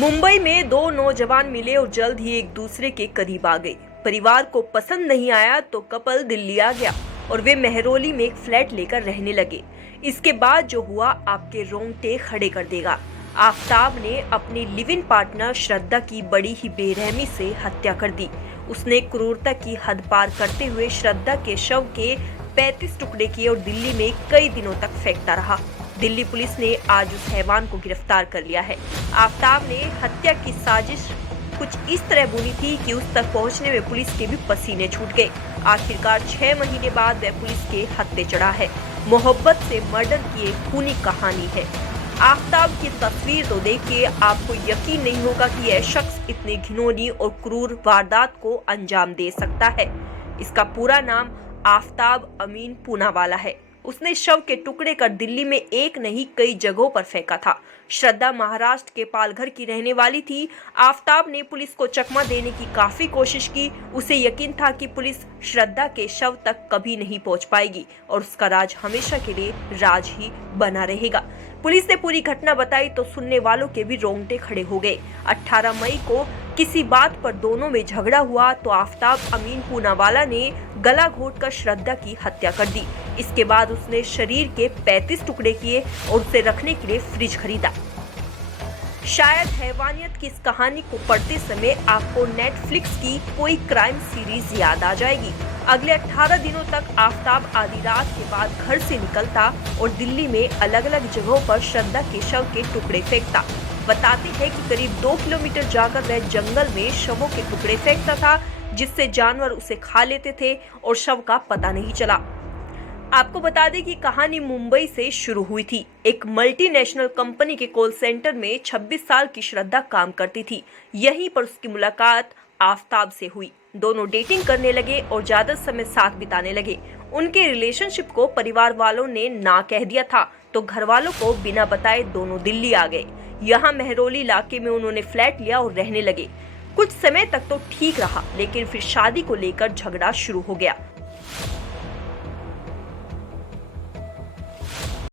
मुंबई में दो नौजवान मिले और जल्द ही एक दूसरे के करीब आ गए। परिवार को पसंद नहीं आया तो कपल दिल्ली आ गया और वे मेहरौली में एक फ्लैट लेकर रहने लगे। इसके बाद जो हुआ आपके रोंगटे खड़े कर देगा। आफताब ने अपनी लिव इन पार्टनर श्रद्धा की बड़ी ही बेरहमी से हत्या कर दी। उसने क्रूरता की हद पार करते हुए श्रद्धा के शव के 35 टुकड़े किए और दिल्ली में कई दिनों तक फेंकता रहा। दिल्ली पुलिस ने आज उस हैवान को गिरफ्तार कर लिया है। आफताब ने हत्या की साजिश कुछ इस तरह बुनी थी कि उस तक पहुंचने में पुलिस के भी पसीने छूट गए। आखिरकार 6 महीने बाद वह पुलिस के हत्थे चढ़ा है। मोहब्बत से मर्डर की एक खूनी कहानी है। आफताब की तस्वीर तो देख के आपको यकीन नहीं होगा कि यह शख्स इतनी घिनौनी और क्रूर वारदात को अंजाम दे सकता है। इसका पूरा नाम आफताब अमीन पूनावाला है। उसने शव के टुकड़े कर दिल्ली में एक नहीं कई जगहों पर फेंका था। श्रद्धा महाराष्ट्र के पालघर की रहने वाली थी। आफताब ने पुलिस को चकमा देने की काफी कोशिश की। उसे यकीन था कि पुलिस श्रद्धा के शव तक कभी नहीं पहुंच पाएगी और उसका राज हमेशा के लिए राज ही बना रहेगा। पुलिस ने पूरी घटना बताई तो सुनने वालों के भी रोंगटे खड़े हो गए। 18 मई को किसी बात पर दोनों में झगड़ा हुआ तो आफताब अमीन पूनावाला ने गला घोंटकर श्रद्धा की हत्या कर दी। इसके बाद उसने शरीर के 35 टुकड़े किए और उसे रखने के लिए फ्रिज खरीदा। शायद हैवानियत की इस कहानी को पढ़ते समय आपको नेटफ्लिक्स की कोई क्राइम सीरीज याद आ जाएगी। अगले 18 दिनों तक आफताब आधी रात के बाद घर से निकलता और दिल्ली में अलग अलग जगहों पर श्रद्धा के शव के टुकड़े फेंकता। बताते हैं कि करीब 2 किलोमीटर जाकर वह जंगल में शवों के टुकड़े फेंकता था, जिससे जानवर उसे खा लेते थे और शव का पता नहीं चला। आपको बता दें कि कहानी मुंबई से शुरू हुई थी। एक मल्टीनेशनल कंपनी के कॉल सेंटर में 26 साल की श्रद्धा काम करती थी। यहीं पर उसकी मुलाकात आफताब से हुई। दोनों डेटिंग करने लगे और ज्यादा समय साथ बिताने लगे। उनके रिलेशनशिप को परिवार वालों ने ना कह दिया था तो घर वालों को बिना बताए दोनों दिल्ली आ गए। यहाँ मेहरौली इलाके में उन्होंने फ्लैट लिया और रहने लगे। कुछ समय तक तो ठीक रहा, लेकिन फिर शादी को लेकर झगड़ा शुरू हो गया।